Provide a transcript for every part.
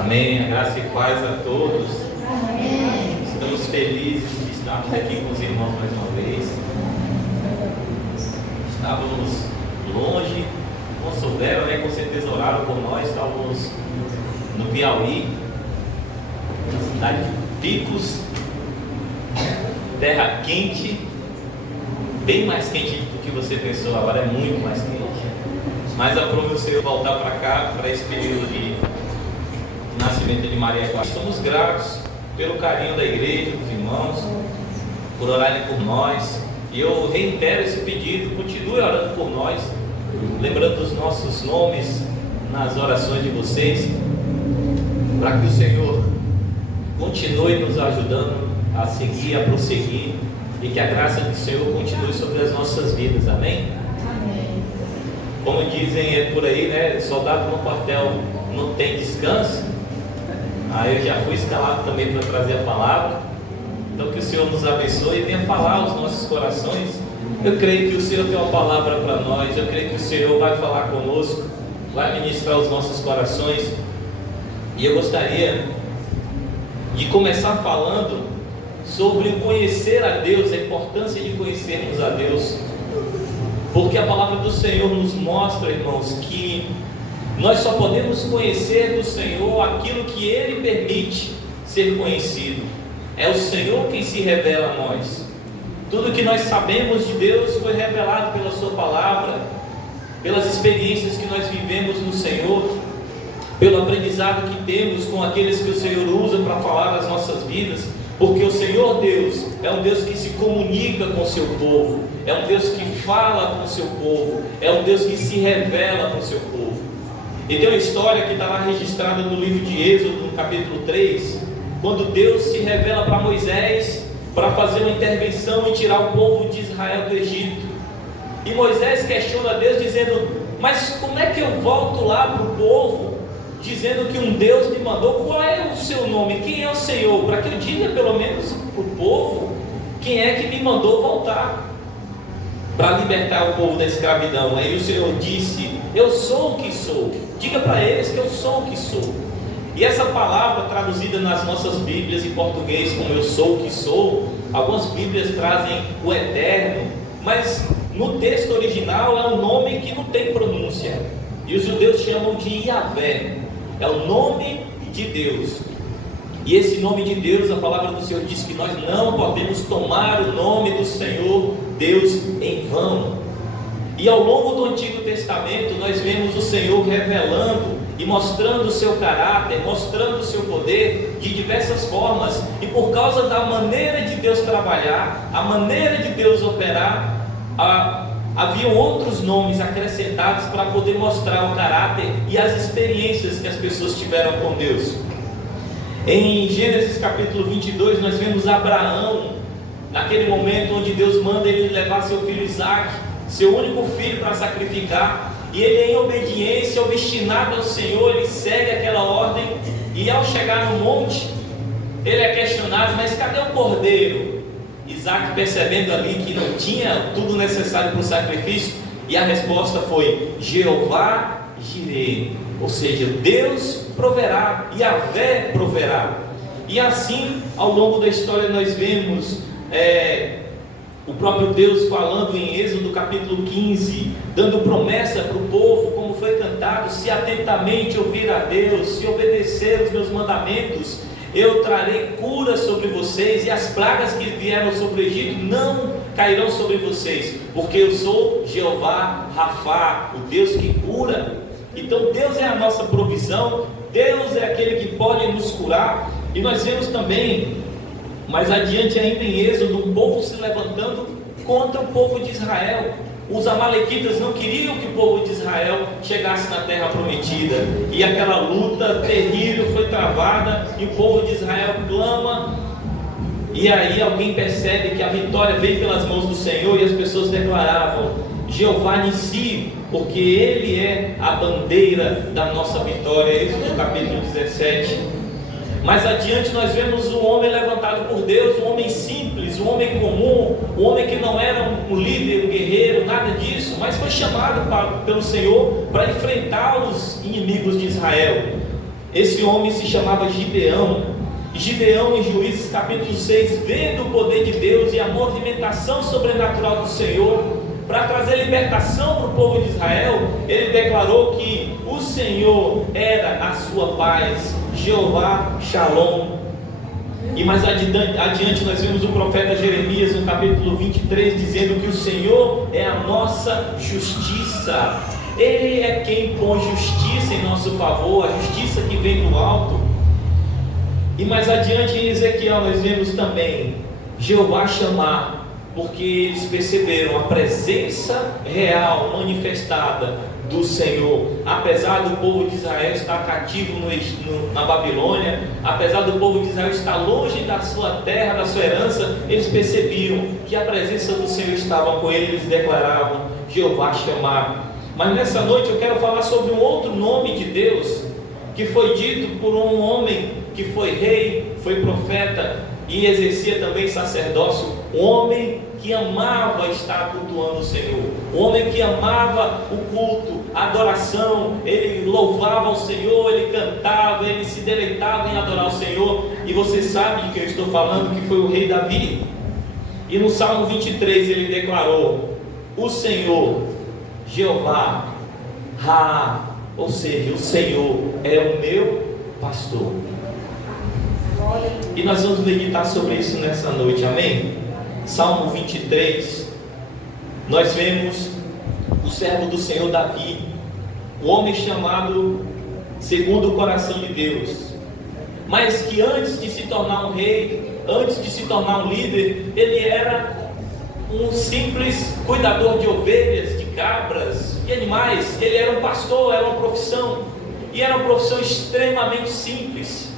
Amém. A graça e paz a todos. Amém. Estamos felizes de estarmos aqui com os irmãos mais uma vez. Estávamos longe, não souberam, né? Com certeza oraram por nós. Estávamos no Piauí, na cidade de Picos, terra quente, bem mais quente do que você pensou. Agora é muito mais quente. Mas aprove o Senhor voltar para cá, para esse período de nascimento de Maria Clara. Estamos gratos pelo carinho da igreja, dos irmãos, por orarem por nós. E eu reitero esse pedido: continue orando por nós, lembrando dos nossos nomes nas orações de vocês, para que o Senhor continue nos ajudando a seguir, a prosseguir, e que a graça do Senhor continue sobre as nossas vidas. Amém? Amém. Como dizem por aí, né? Soldado no quartel não tem descanso. Aí eu já fui escalado também para trazer a palavra. Então que o Senhor nos abençoe e venha falar aos nossos corações. Eu creio que o Senhor tem uma palavra para nós. Eu creio que o Senhor vai falar conosco, vai ministrar os nossos corações. E eu gostaria de começar falando sobre conhecer a Deus, a importância de conhecermos a Deus. Porque a palavra do Senhor nos mostra, irmãos, que nós só podemos conhecer do Senhor aquilo que Ele permite ser conhecido. É o Senhor quem se revela a nós. Tudo que nós sabemos de Deus foi revelado pela Sua palavra, pelas experiências que nós vivemos no Senhor, pelo aprendizado que temos com aqueles que o Senhor usa para falar das nossas vidas. Porque o Senhor Deus é um Deus que se comunica com o seu povo, é um Deus que fala com o seu povo, é um Deus que se revela com o seu povo. E tem uma história que está lá registrada no livro de Êxodo, no capítulo 3, quando Deus se revela para Moisés para fazer uma intervenção e tirar o povo de Israel do Egito. E Moisés questiona Deus dizendo: mas como é que eu volto lá para o povo, dizendo que um Deus me mandou? Qual é o seu nome? Quem é o Senhor? Para que eu diga pelo menos para o povo quem é que me mandou voltar para libertar o povo da escravidão. Aí o Senhor disse: eu sou o que sou. Diga para eles que eu sou o que sou. E essa palavra traduzida nas nossas Bíblias em português como eu sou o que sou, algumas Bíblias trazem o eterno, mas no texto original é um nome que não tem pronúncia. E os judeus chamam de Yahvé. É o nome de Deus. E esse nome de Deus, a palavra do Senhor diz que nós não podemos tomar o nome do Senhor Deus em vão. E ao longo do Antigo Testamento nós vemos o Senhor revelando e mostrando o seu caráter, mostrando o seu poder de diversas formas. E por causa da maneira de Deus trabalhar, a maneira de Deus operar, haviam outros nomes acrescentados para poder mostrar o caráter e as experiências que as pessoas tiveram com Deus. Em Gênesis capítulo 22 nós vemos Abraão, naquele momento onde Deus manda ele levar seu filho Isaque, seu único filho, para sacrificar. E ele, em obediência, obstinado ao Senhor, ele segue aquela ordem. E ao chegar no monte, ele é questionado: mas cadê o cordeiro? Isaac, percebendo ali que não tinha tudo necessário para o sacrifício, e a resposta foi: Jeová Jireh, ou seja, Deus proverá, Yahvé proverá. E assim, ao longo da história, nós vemos o próprio Deus falando em Êxodo capítulo 15, dando promessa para o povo, como foi cantado: se atentamente ouvir a Deus, se obedecer os meus mandamentos, eu trarei cura sobre vocês, e as pragas que vieram sobre o Egito não cairão sobre vocês, porque eu sou Jeová Rafá, o Deus que cura. Então Deus é a nossa provisão, Deus é aquele que pode nos curar. E nós vemos também, mais adiante ainda em Êxodo, um povo se levantando contra o povo de Israel. Os amalequitas não queriam que o povo de Israel chegasse na terra prometida, e aquela luta terrível foi travada, e o povo de Israel clama. E aí alguém percebe que a vitória vem pelas mãos do Senhor, e as pessoas declaravam: Jeová Nissi, porque Ele é a bandeira da nossa vitória. Êxodo capítulo 17. Mais adiante nós vemos um homem levantado por Deus, um homem simples, um homem comum, um homem que não era um líder, um guerreiro, nada disso, mas foi chamado pelo Senhor para enfrentar os inimigos de Israel. Esse homem se chamava Gideão. Gideão, em Juízes capítulo 6, vendo o poder de Deus e a movimentação sobrenatural do Senhor para trazer libertação para o povo de Israel, ele declarou que o Senhor era a sua paz, Jeová Shalom. E mais adiante nós vimos o profeta Jeremias no capítulo 23 dizendo que o Senhor é a nossa justiça. Ele é quem põe justiça em nosso favor, a justiça que vem do alto. E mais adiante em Ezequiel nós vemos também Jeová chamar, porque eles perceberam a presença real manifestada do Senhor. Apesar do povo de Israel estar cativo na Babilônia, apesar do povo de Israel estar longe da sua terra, da sua herança, eles percebiam que a presença do Senhor estava com eles, eles declaravam Jeová chamar. Mas nessa noite eu quero falar sobre um outro nome de Deus, que foi dito por um homem que foi rei, foi profeta e exercia também sacerdócio, um homem que amava estar cultuando o Senhor, um homem que amava o culto, a adoração, ele louvava o Senhor, ele cantava, ele se deleitava em adorar o Senhor, e você sabe de quem eu estou falando, que foi o rei Davi. E no Salmo 23 ele declarou: o Senhor, Jeová, ou seja, o Senhor é o meu pastor. E nós vamos meditar sobre isso nessa noite, amém? Salmo 23, nós vemos o servo do Senhor Davi, o homem chamado segundo o coração de Deus, mas que antes de se tornar um rei, antes de se tornar um líder, ele era um simples cuidador de ovelhas, de cabras, de animais. Ele era um pastor, era uma profissão, e era uma profissão extremamente simples.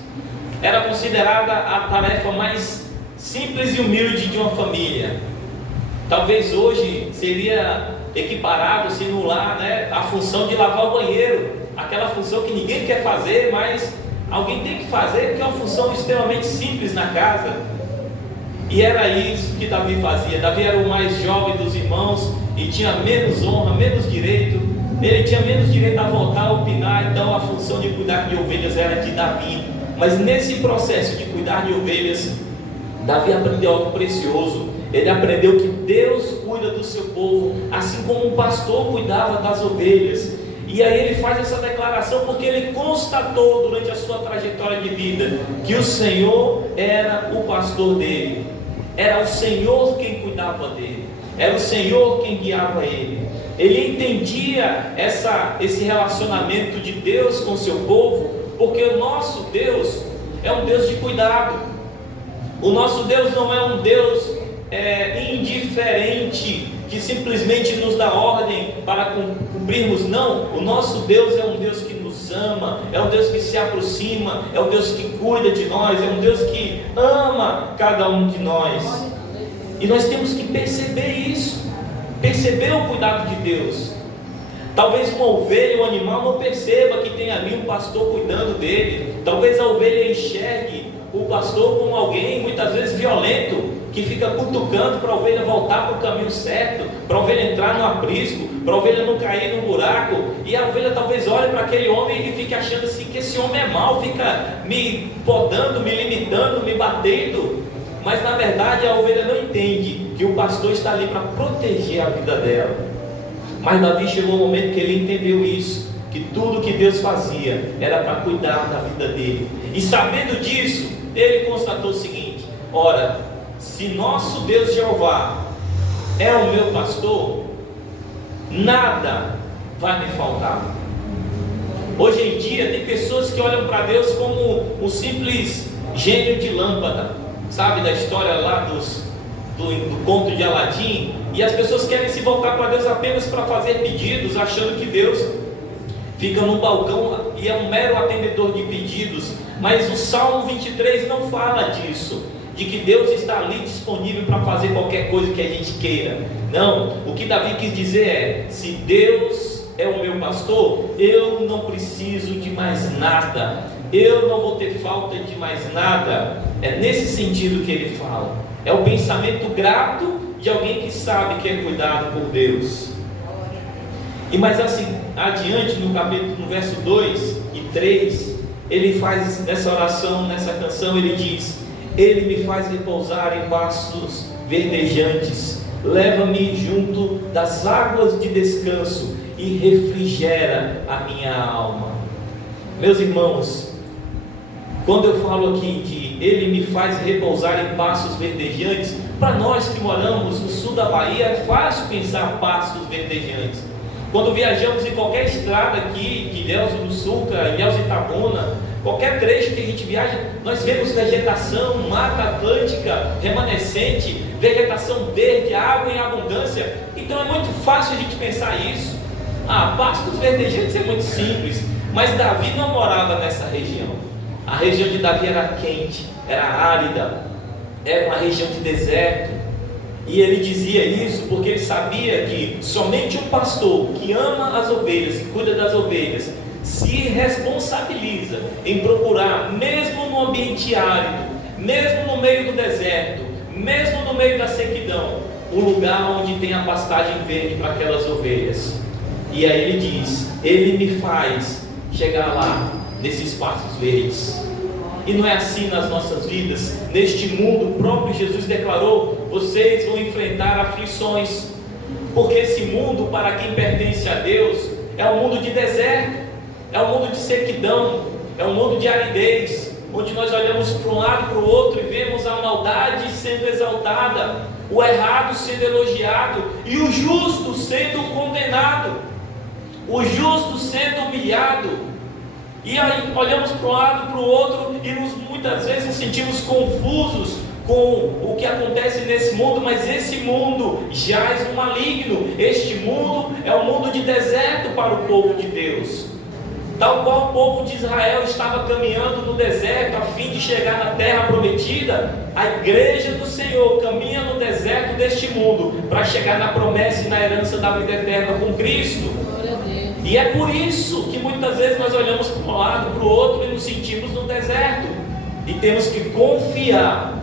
Era considerada a tarefa mais simples e humilde de uma família. Talvez hoje seria equiparado, simular, a função de lavar o banheiro, aquela função que ninguém quer fazer, mas alguém tem que fazer, porque é uma função extremamente simples na casa. E era isso que Davi fazia. Davi era o mais jovem dos irmãos e tinha menos honra, menos direito. Ele tinha menos direito a voltar a opinar, então a função de cuidar de ovelhas era de Davi. Mas nesse processo de cuidar de ovelhas, Davi aprendeu algo precioso. Ele aprendeu que Deus cuida do seu povo, assim como um pastor cuidava das ovelhas. E aí ele faz essa declaração porque ele constatou durante a sua trajetória de vida que o Senhor era o pastor dele. Era o Senhor quem cuidava dele. Era o Senhor quem guiava ele. Ele entendia esse relacionamento de Deus com o seu povo, porque o nosso Deus é um Deus de cuidado. O nosso Deus não é um Deus indiferente, que simplesmente nos dá ordem para cumprirmos. Não, o nosso Deus é um Deus que nos ama, é um Deus que se aproxima, é um Deus que cuida de nós, é um Deus que ama cada um de nós. E nós temos que perceber isso, perceber o cuidado de Deus. Talvez uma ovelha, um animal, não perceba que tem ali um pastor cuidando dele. Talvez a ovelha enxergue o pastor como alguém muitas vezes violento, que fica cutucando para a ovelha voltar para o caminho certo, para a ovelha entrar no aprisco, para a ovelha não cair no buraco. E a ovelha talvez olhe para aquele homem e fique achando assim que esse homem é mau, fica me podando, me limitando, me batendo. Mas na verdade a ovelha não entende que o pastor está ali para proteger a vida dela. Mas Davi chegou um momento que ele entendeu isso, que tudo que Deus fazia era para cuidar da vida dele. E sabendo disso, ele constatou o seguinte: ora, se nosso Deus Jeová é o meu pastor, nada vai me faltar. Hoje em dia tem pessoas que olham para Deus como um simples gênio de lâmpada, sabe, da história lá do conto de Aladim. E as pessoas querem se voltar para Deus apenas para fazer pedidos, achando que Deus fica no balcão e é um mero atendedor de pedidos. Mas o Salmo 23 não fala disso, de que Deus está ali disponível para fazer qualquer coisa que a gente queira. Não, o que Davi quis dizer é: se Deus é o meu pastor, eu não preciso de mais nada, eu não vou ter falta de mais nada. É nesse sentido que ele fala. É o pensamento grato de alguém que sabe que é cuidado por Deus. E mais assim, adiante no verso 2 e 3, ele faz nessa oração, nessa canção, ele diz: Ele me faz repousar em pastos verdejantes, leva-me junto das águas de descanso e refrigera a minha alma. Meus irmãos, quando eu falo aqui de Ele me faz repousar em pastos verdejantes, para nós que moramos no sul da Bahia é fácil pensar pastos verdejantes. Quando viajamos em qualquer estrada aqui, de Ilhéus do Sul, Ilhéus Itabuna, qualquer trecho que a gente viaja, nós vemos vegetação, mata atlântica remanescente, vegetação verde, água em abundância. Então é muito fácil a gente pensar isso. Pastos verdejantes é muito simples, mas Davi não morava nessa região. A região de Davi era quente, era árida, era uma região de deserto. E ele dizia isso porque ele sabia que somente um pastor que ama as ovelhas e cuida das ovelhas se responsabiliza em procurar, mesmo no ambiente árido, mesmo no meio do deserto, mesmo no meio da sequidão, um lugar onde tem a pastagem verde para aquelas ovelhas. E aí ele diz: Ele me faz chegar lá, nesses pastos verdes. E não é assim nas nossas vidas. Neste mundo, o próprio Jesus declarou: vocês vão enfrentar aflições, porque esse mundo, para quem pertence a Deus, é um mundo de deserto, é um mundo de sequidão, é um mundo de aridez, onde nós olhamos para um lado e para o outro e vemos a maldade sendo exaltada, o errado sendo elogiado e o justo sendo condenado, o justo sendo humilhado. E aí olhamos para um lado e para o outro e muitas vezes nos sentimos confusos com o que acontece nesse mundo, mas esse mundo jaz no maligno. Este mundo é um mundo de deserto para o povo de Deus. Tal qual o povo de Israel estava caminhando no deserto a fim de chegar na terra prometida, a igreja do Senhor caminha no deserto deste mundo para chegar na promessa e na herança da vida eterna com Cristo. E é por isso que muitas vezes nós olhamos para um lado, para o outro e nos sentimos no deserto. E temos que confiar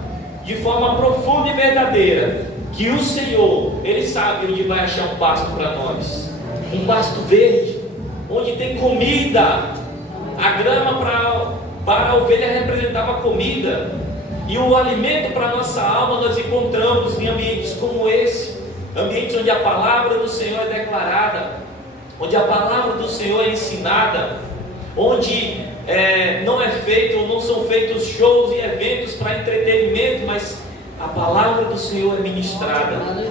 de forma profunda e verdadeira que o Senhor, Ele sabe onde vai achar um pasto para nós. Um pasto verde, onde tem comida. A grama para a ovelha representava comida. E o alimento para a nossa alma nós encontramos em ambientes como esse. Ambientes onde a palavra do Senhor é declarada, onde a palavra do Senhor é ensinada, onde não são feitos shows e eventos para entretenimento, mas a palavra do Senhor é ministrada.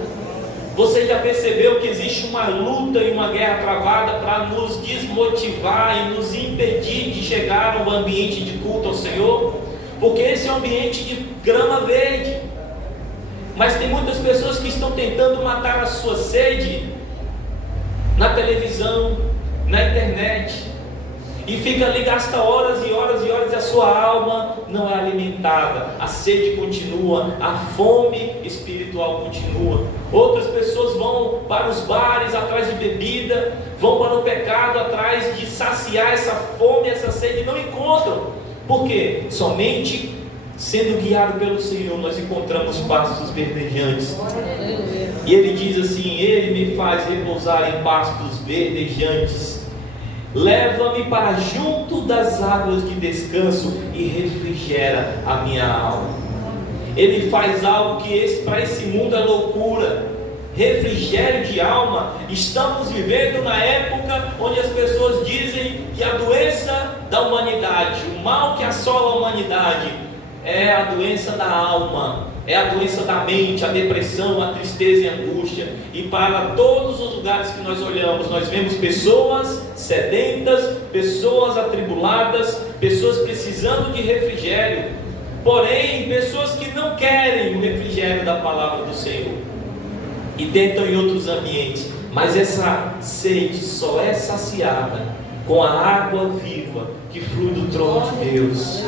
Você já percebeu que existe uma luta e uma guerra travada para nos desmotivar e nos impedir de chegar ao ambiente de culto ao Senhor? Porque esse é um ambiente de grama verde, mas tem muitas pessoas que estão tentando matar a sua sede na televisão, na internet, e fica ali, gasta horas e horas e horas, e a sua alma não é alimentada, a sede continua, a fome espiritual continua. Outras pessoas vão para os bares atrás de bebida, vão para o pecado atrás de saciar essa fome, essa sede, e não encontram. Por quê? Somente sendo guiado pelo Senhor nós encontramos pastos verdejantes. E ele diz assim: Ele me faz repousar em pastos verdejantes, leva-me para junto das águas de descanso e refrigera a minha alma. Ele faz algo que para esse mundo é loucura. Refrigério de alma. Estamos vivendo na época onde as pessoas dizem que a doença da humanidade, o mal que assola a humanidade, é a doença da alma, é a doença da mente, a depressão, a tristeza e a angústia. E para todos os lugares que nós olhamos, nós vemos pessoas sedentas, pessoas atribuladas, pessoas precisando de refrigério, porém pessoas que não querem o refrigério da palavra do Senhor e tentam em outros ambientes. Mas essa sede só é saciada com a água viva que flui do trono de Deus.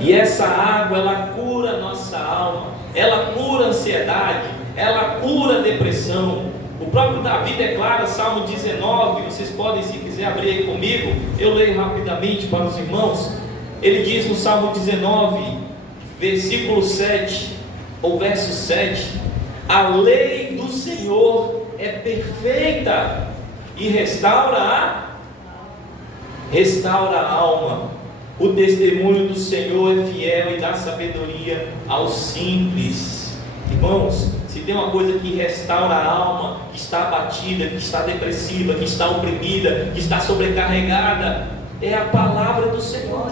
E essa água, ela cura a nossa alma, ela cura a ansiedade, ela cura a depressão. O próprio Davi declara, Salmo 19, vocês podem, se quiser, abrir aí comigo, eu leio rapidamente para os irmãos. Ele diz no Salmo 19, versículo 7, ou verso 7, a lei do Senhor é perfeita e restaura a alma. O testemunho do Senhor é fiel e dá sabedoria aos simples. Irmãos, se tem uma coisa que restaura a alma, que está abatida, que está depressiva, que está oprimida, que está sobrecarregada, é a palavra do Senhor.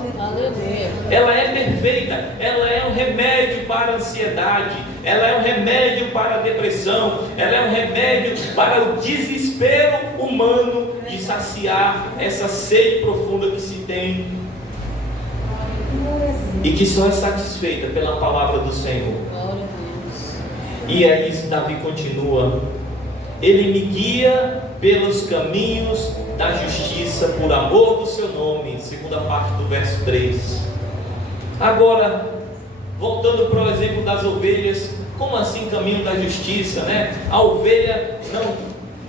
Ela é perfeita, ela é um remédio para a ansiedade, ela é um remédio para a depressão, ela é um remédio para o desespero humano de saciar essa sede profunda que se tem e que só é satisfeita pela palavra do Senhor. E aí Davi continua: ele me guia pelos caminhos da justiça por amor do seu nome, segunda parte do verso 3. Agora, voltando para o exemplo das ovelhas, como assim caminho da justiça, né? A ovelha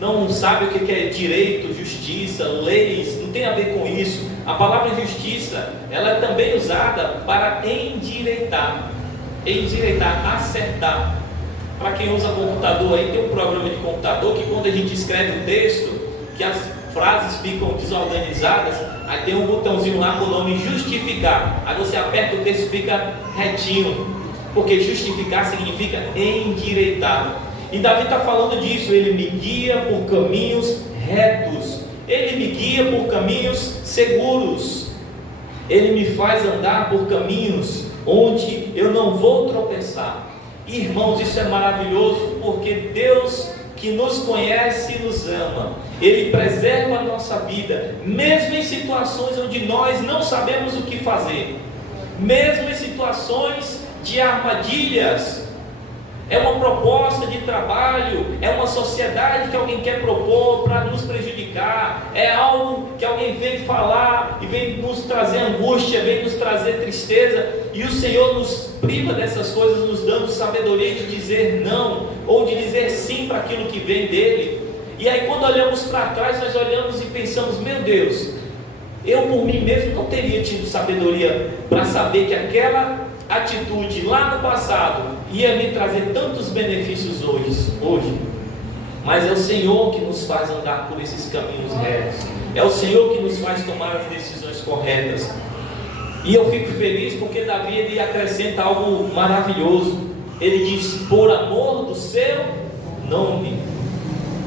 não sabe o que é direito, justiça, leis, não tem a ver com isso. A palavra justiça, ela é também usada para endireitar, acertar. Para quem usa computador aí, tem um programa de computador que quando a gente escreve o texto, que as frases ficam desorganizadas, aí tem um botãozinho lá com o nome justificar, aí você aperta o texto e fica retinho, porque justificar significa endireitar. E Davi está falando disso: ele me guia por caminhos retos, ele me guia por caminhos seguros, ele me faz andar por caminhos onde eu não vou tropeçar. Irmãos, isso é maravilhoso, porque Deus que nos conhece e nos ama, Ele preserva a nossa vida, mesmo em situações onde nós não sabemos o que fazer, mesmo em situações de armadilhas. É uma proposta de trabalho, é uma sociedade que alguém quer propor para nos prejudicar, é algo que alguém vem falar e vem nos trazer angústia, vem nos trazer tristeza, e o Senhor nos priva dessas coisas, nos dando sabedoria de dizer não, ou de dizer sim para aquilo que vem dele. E aí quando olhamos para trás, nós olhamos e pensamos: meu Deus, eu por mim mesmo não teria tido sabedoria para saber que aquela atitude lá no passado ia me trazer tantos benefícios hoje. Mas é o Senhor que nos faz andar por esses caminhos retos, é o Senhor que nos faz tomar as decisões corretas. E eu fico feliz porque Davi, ele acrescenta algo maravilhoso. Ele diz: por amor do seu nome.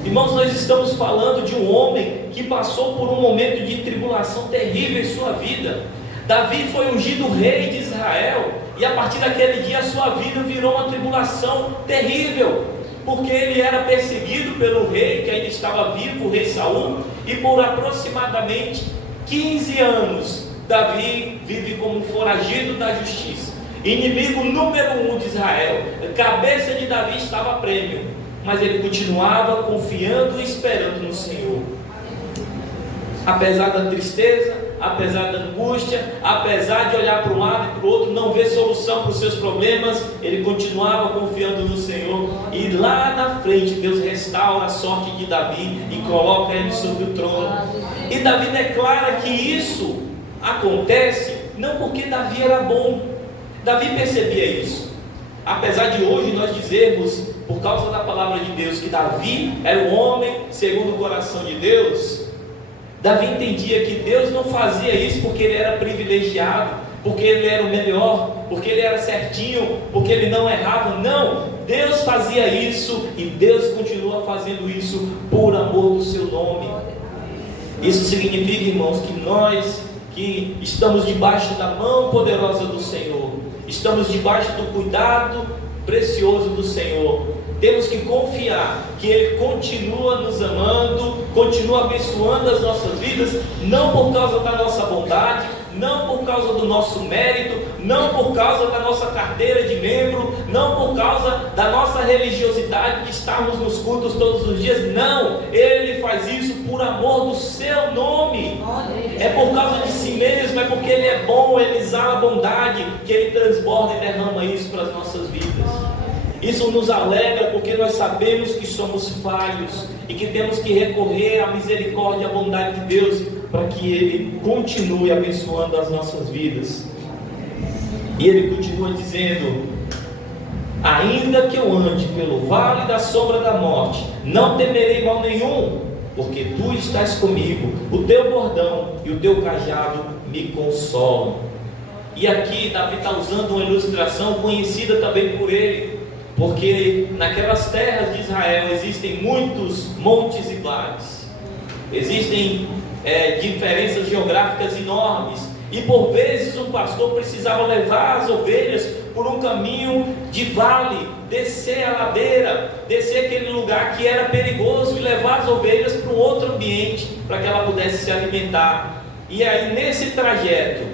Irmãos, nós estamos falando de um homem que passou por um momento de tribulação terrível em sua vida. Davi foi ungido rei de Israel, e a partir daquele dia a sua vida virou uma tribulação terrível, porque ele era perseguido pelo rei que ainda estava vivo, o rei Saul, e por aproximadamente 15 anos Davi vive como foragido da justiça, inimigo número 1 de Israel. A cabeça de Davi estava a prêmio, mas ele continuava confiando e esperando no Senhor. Apesar da tristeza, apesar da angústia, apesar de olhar para um lado e para o outro, não ver solução para os seus problemas, ele continuava confiando no Senhor. E lá na frente Deus restaura a sorte de Davi e coloca ele sobre o trono. E Davi declara que isso acontece não porque Davi era bom. Davi percebia isso. Apesar de hoje nós dizermos, por causa da palavra de Deus, que Davi era um homem segundo o coração de Deus, Davi entendia que Deus não fazia isso porque ele era privilegiado, porque ele era o melhor, porque ele era certinho, porque ele não errava. Não, Deus fazia isso e Deus continua fazendo isso por amor do seu nome. Isso significa, irmãos, que nós que estamos debaixo da mão poderosa do Senhor, estamos debaixo do cuidado precioso do Senhor, temos que confiar que Ele continua nos amando, continua abençoando as nossas vidas, não por causa da nossa bondade, não por causa do nosso mérito, não por causa da nossa carteira de membro, não por causa da nossa religiosidade de estarmos nos cultos todos os dias. Não, Ele faz isso por amor do seu nome, é por causa de si mesmo, é porque Ele é bom, Ele exala a bondade, que Ele transborda e derrama isso para as nossas vidas. Isso nos alegra porque nós sabemos que somos falhos e que temos que recorrer à misericórdia e à bondade de Deus para que Ele continue abençoando as nossas vidas. E Ele continua dizendo: ainda que eu ande pelo vale da sombra da morte, não temerei mal nenhum, porque Tu estás comigo, o Teu bordão e o Teu cajado me consolam. E aqui Davi está usando uma ilustração conhecida também por ele, porque naquelas terras de Israel existem muitos montes e vales, existem diferenças geográficas enormes, e por vezes o pastor precisava levar as ovelhas por um caminho de vale, descer a ladeira, descer aquele lugar que era perigoso e levar as ovelhas para um outro ambiente, para que ela pudesse se alimentar. E aí nesse trajeto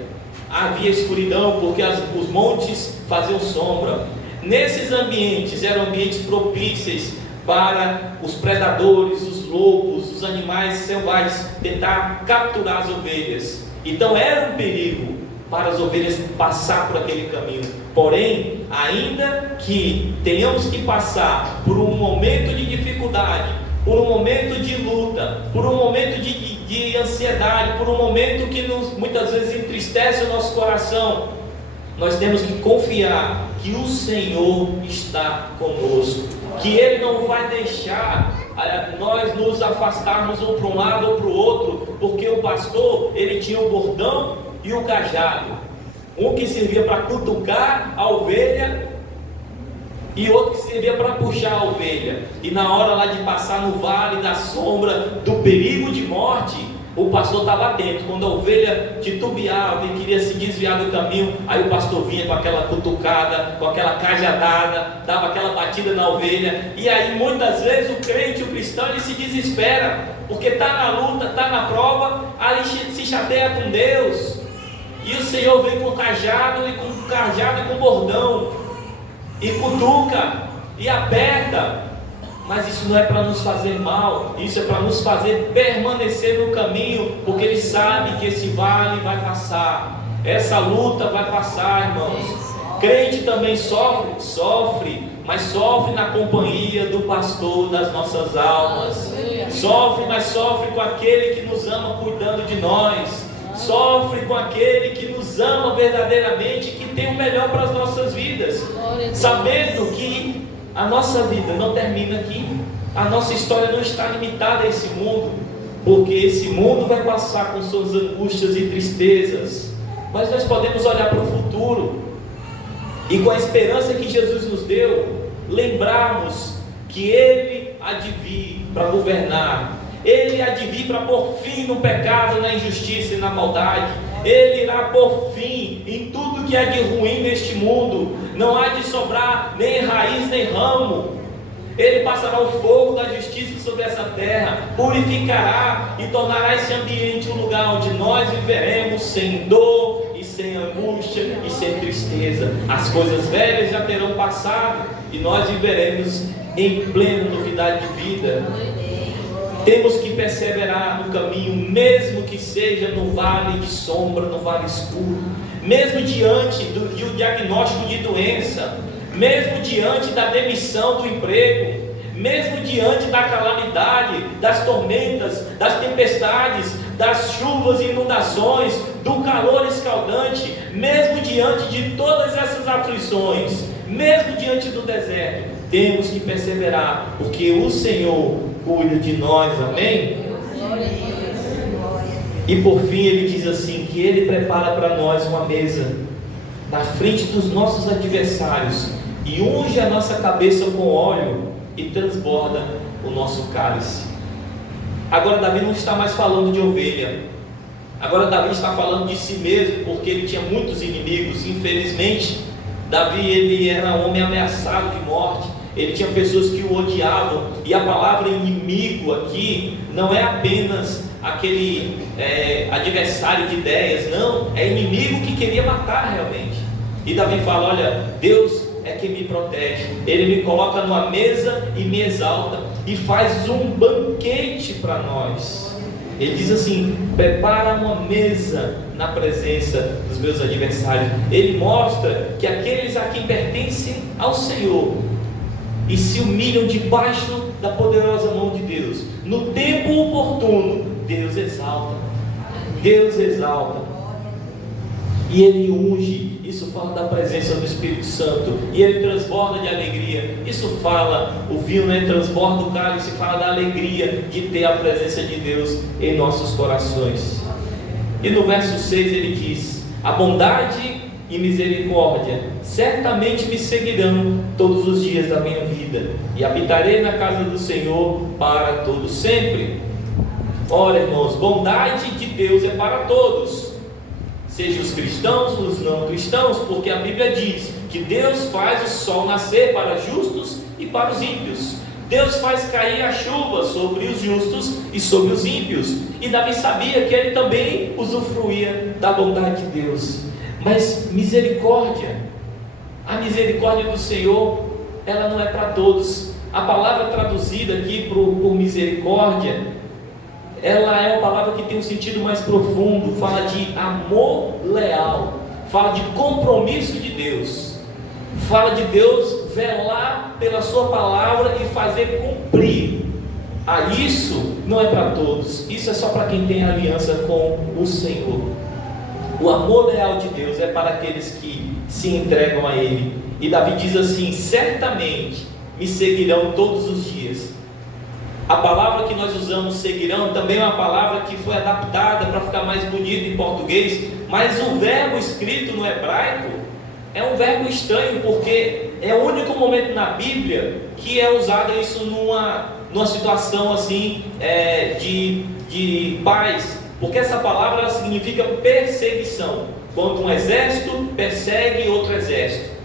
havia escuridão, porque os montes faziam sombra. Nesses ambientes eram ambientes propícios para os predadores, os lobos, os animais selvagens tentar capturar as ovelhas. Então era um perigo para as ovelhas passar por aquele caminho. Porém, ainda que tenhamos que passar por um momento de dificuldade, por um momento de luta, por um momento de ansiedade, por um momento que muitas vezes entristece o nosso coração, nós temos que confiar que o Senhor está conosco, que Ele não vai deixar nós nos afastarmos um para um lado ou para o outro, porque o pastor, ele tinha o bordão e o cajado, um que servia para cutucar a ovelha e outro que servia para puxar a ovelha. E na hora lá de passar no vale da sombra do perigo de morte, o pastor estava atento. Quando a ovelha titubeava e queria se desviar do caminho, aí o pastor vinha com aquela cutucada, com aquela cajadada, dava aquela batida na ovelha. E aí muitas vezes o crente, o cristão, ele se desespera, porque está na luta, está na prova, aí se chateia com Deus, e o Senhor vem com cajado e com bordão, e cutuca, e aperta. Mas isso não é para nos fazer mal, isso é para nos fazer permanecer no caminho, porque Ele sabe que esse vale vai passar, essa luta vai passar, irmãos. Crente também sofre, mas sofre na companhia do pastor das nossas almas. Sofre, mas sofre com aquele que nos ama cuidando de nós. Sofre com aquele que nos ama verdadeiramente, que tem o melhor para as nossas vidas, sabendo que a nossa vida não termina aqui, a nossa história não está limitada a esse mundo, porque esse mundo vai passar com suas angústias e tristezas, mas nós podemos olhar para o futuro e, com a esperança que Jesus nos deu, lembrarmos que Ele há de vir para governar, Ele há de vir para pôr fim no pecado, na injustiça e na maldade. Ele irá pôr fim em tudo que há de ruim neste mundo. Não há de sobrar nem raiz nem ramo. Ele passará o fogo da justiça sobre essa terra, purificará e tornará esse ambiente um lugar onde nós viveremos sem dor e sem angústia e sem tristeza. As coisas velhas já terão passado e nós viveremos em plena novidade de vida. Temos que perseverar no caminho, mesmo que seja no vale de sombra, no vale escuro, mesmo diante do diagnóstico de doença, mesmo diante da demissão do emprego, mesmo diante da calamidade, das tormentas, das tempestades, das chuvas e inundações, do calor escaldante, mesmo diante de todas essas aflições, mesmo diante do deserto, temos que perseverar, porque o Senhor cuida de nós, amém? E por fim ele diz assim, que Ele prepara para nós uma mesa na frente dos nossos adversários, e unge a nossa cabeça com óleo, e transborda o nosso cálice. Agora Davi não está mais falando de ovelha, agora Davi está falando de si mesmo, porque ele tinha muitos inimigos. Infelizmente, Davi, ele era um homem ameaçado de morte, ele tinha pessoas que o odiavam, e a palavra inimigo aqui não é apenas aquele adversário de ideias, não, é inimigo que queria matar realmente. E Davi fala, olha, Deus é quem me protege, Ele me coloca numa mesa e me exalta, e faz um banquete para nós. Ele diz assim, prepara uma mesa na presença dos meus adversários. Ele mostra que aqueles a quem pertencem ao Senhor e se humilham debaixo da poderosa mão de Deus, no tempo oportuno, Deus exalta, Deus exalta, e Ele unge. Isso fala da presença do Espírito Santo, e Ele transborda de alegria. Isso fala, o vinho, transborda o cálice, fala da alegria de ter a presença de Deus em nossos corações. E no verso 6 ele diz: a bondade e misericórdia certamente me seguirão todos os dias da minha vida, e habitarei na casa do Senhor para todo sempre. Ora, irmãos, bondade de Deus é para todos, seja os cristãos, os não cristãos, porque a Bíblia diz que Deus faz o sol nascer para justos e para os ímpios. Deus faz cair a chuva sobre os justos e sobre os ímpios. E Davi sabia que ele também usufruía da bondade de Deus. Mas misericórdia, a misericórdia do Senhor, ela não é para todos. A palavra traduzida aqui por misericórdia, ela é uma palavra que tem um sentido mais profundo. Fala de amor leal, fala de compromisso de Deus, fala de Deus velar pela sua palavra e fazer cumprir. Isso não é para todos, isso é só para quem tem aliança com o Senhor. O amor leal de Deus é para aqueles que se entregam a Ele. E Davi diz assim: certamente me seguirão todos os dias. A palavra que nós usamos, seguirão, também é uma palavra que foi adaptada para ficar mais bonita em português, mas o verbo escrito no hebraico é um verbo estranho, porque é o único momento na Bíblia que é usado isso numa situação assim de paz, porque essa palavra ela significa perseguição, quando um exército persegue outro exército.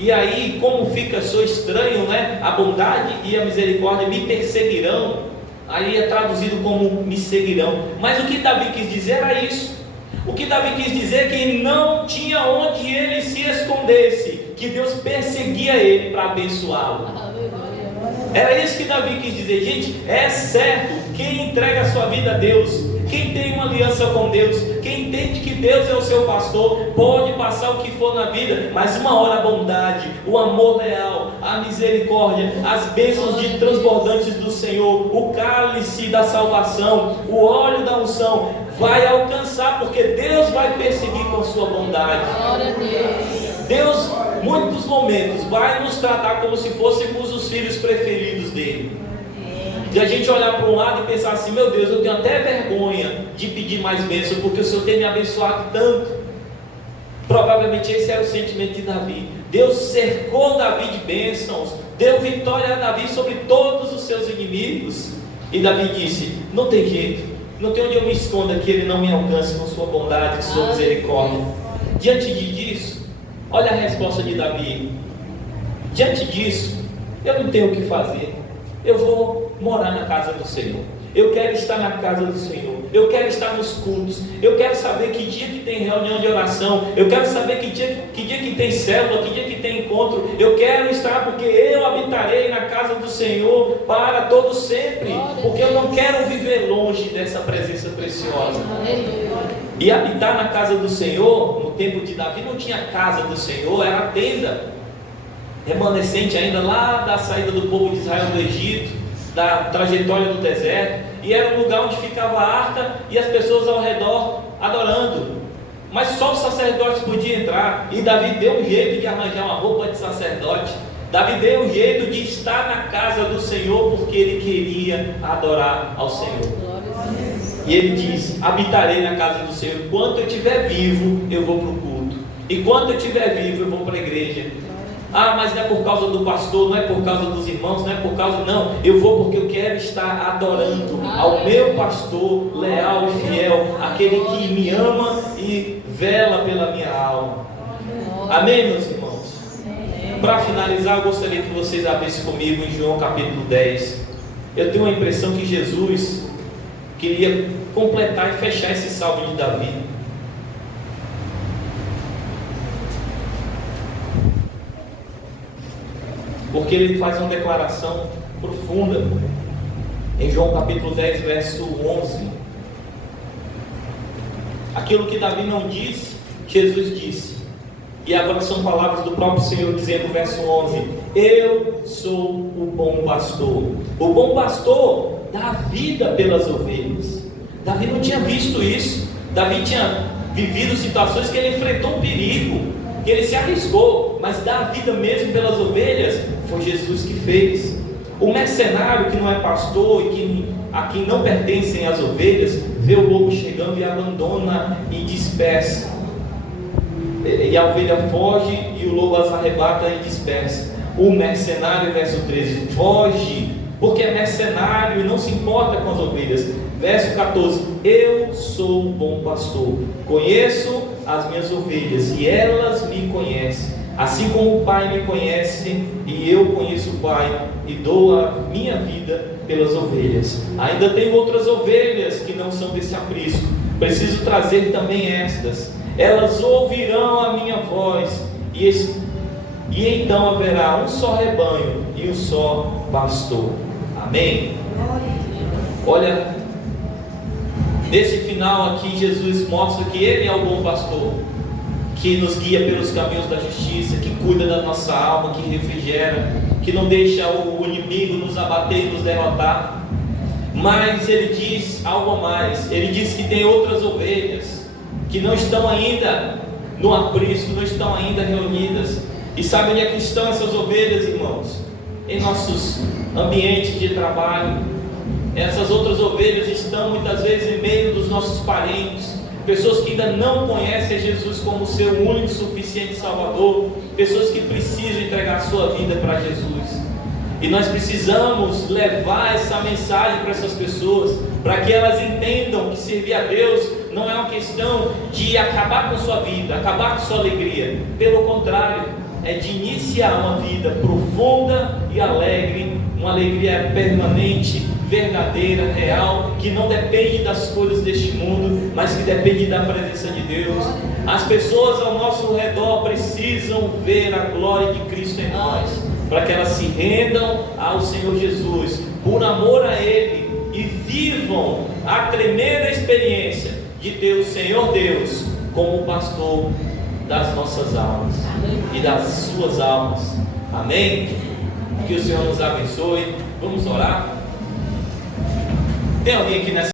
E aí, como fica só estranho, né? A bondade e a misericórdia me perseguirão, aí é traduzido como me seguirão. Mas o que Davi quis dizer era isso. O que Davi quis dizer é que não tinha onde ele se escondesse, que Deus perseguia ele para abençoá-lo. Era isso que Davi quis dizer. Gente, é certo, quem entrega a sua vida a Deus, quem tem uma aliança com Deus, quem entende que Deus é o seu pastor, pode passar o que for na vida, mas uma hora a bondade, o amor leal, a misericórdia, as bênçãos de transbordantes do Senhor, o cálice da salvação, o óleo da unção, vai alcançar, porque Deus vai perseguir com sua bondade. Deus, muitos momentos, vai nos tratar como se fôssemos os filhos preferidos dele. De a gente olhar para um lado e pensar assim: meu Deus, eu tenho até vergonha de pedir mais bênção, porque o Senhor tem me abençoado tanto. Provavelmente esse era o sentimento de Davi. Deus cercou Davi de bênçãos, deu vitória a Davi sobre todos os seus inimigos. E Davi disse: não tem jeito, não tem onde eu me esconda que ele não me alcance com sua bondade, com sua misericórdia. Diante disso, olha a resposta de Davi: diante disso, eu não tenho o que fazer. Eu vou morar na casa do Senhor. Eu quero estar na casa do Senhor. Eu quero estar nos cultos. Eu quero saber que dia que tem reunião de oração. Eu quero saber que dia que tem célula, que dia que tem encontro. Eu quero estar, porque eu habitarei na casa do Senhor para todo sempre. Porque eu não quero viver longe dessa presença preciosa. E habitar na casa do Senhor, no tempo de Davi não tinha casa do Senhor, era a tenda remanescente ainda lá da saída do povo de Israel do Egito, da trajetória do deserto, e era um lugar onde ficava a arca e as pessoas ao redor adorando, mas só os sacerdotes podiam entrar. E Davi deu um jeito de arranjar uma roupa de sacerdote. Davi deu um jeito de estar na casa do Senhor, porque ele queria adorar ao Senhor. E ele diz: habitarei na casa do Senhor. Enquanto eu estiver vivo, eu vou para o culto. Enquanto eu estiver vivo, eu vou para a igreja. Ah, mas não é por causa do pastor, não é por causa dos irmãos, não é por causa... Não, eu vou porque eu quero estar adorando ao meu pastor leal e fiel, aquele que me ama e vela pela minha alma. Amém, meus irmãos? Para finalizar, eu gostaria que vocês abrissem comigo em João capítulo 10. Eu tenho a impressão que Jesus queria completar e fechar esse salmo de Davi. Porque ele faz uma declaração profunda em João capítulo 10, verso 11. Aquilo que Davi não disse, Jesus disse. E agora são palavras do próprio Senhor dizendo, verso 11: eu sou o bom pastor. O bom pastor dá vida pelas ovelhas. Davi não tinha visto isso. Davi tinha vivido situações que ele enfrentou um perigo, que ele se arriscou, mas dar a vida mesmo pelas ovelhas foi Jesus que fez. O mercenário que não é pastor e a quem não pertencem as ovelhas, vê o lobo chegando e abandona e dispersa. E a ovelha foge e o lobo as arrebata e dispersa. O mercenário, verso 13, foge, porque é mercenário e não se importa com as ovelhas. Verso 14, eu sou o bom pastor, conheço as minhas ovelhas e elas me conhecem, assim como o Pai me conhece e eu conheço o Pai e dou a minha vida pelas ovelhas. Ainda tenho outras ovelhas que não são desse aprisco, preciso trazer também estas. Elas ouvirão a minha voz e então haverá um só rebanho e um só pastor. Amém? Olha, nesse final aqui Jesus mostra que Ele é o bom pastor, que nos guia pelos caminhos da justiça, que cuida da nossa alma, que refrigera, que não deixa o inimigo nos abater e nos derrotar. Mas Ele diz algo a mais. Ele diz que tem outras ovelhas que não estão ainda no aprisco, não estão ainda reunidas. E sabe onde é que estão essas ovelhas, irmãos? Em nossos ambientes de trabalho. Essas outras ovelhas estão muitas vezes em meio dos nossos parentes, pessoas que ainda não conhecem Jesus como seu único e suficiente Salvador, pessoas que precisam entregar sua vida para Jesus. E nós precisamos levar essa mensagem para essas pessoas, para que elas entendam que servir a Deus não é uma questão de acabar com sua vida, acabar com sua alegria. Pelo contrário, é de iniciar uma vida profunda e alegre, uma alegria permanente, verdadeira, real, que não depende das coisas deste mundo, mas que depende da presença de Deus. As pessoas ao nosso redor precisam ver a glória de Cristo em nós, para que elas se rendam ao Senhor Jesus, por amor a Ele, e vivam a tremenda experiência de ter o Senhor Deus como pastor das nossas almas e das suas almas. Amém? Que o Senhor nos abençoe. Vamos orar. Tem alguém aqui nessa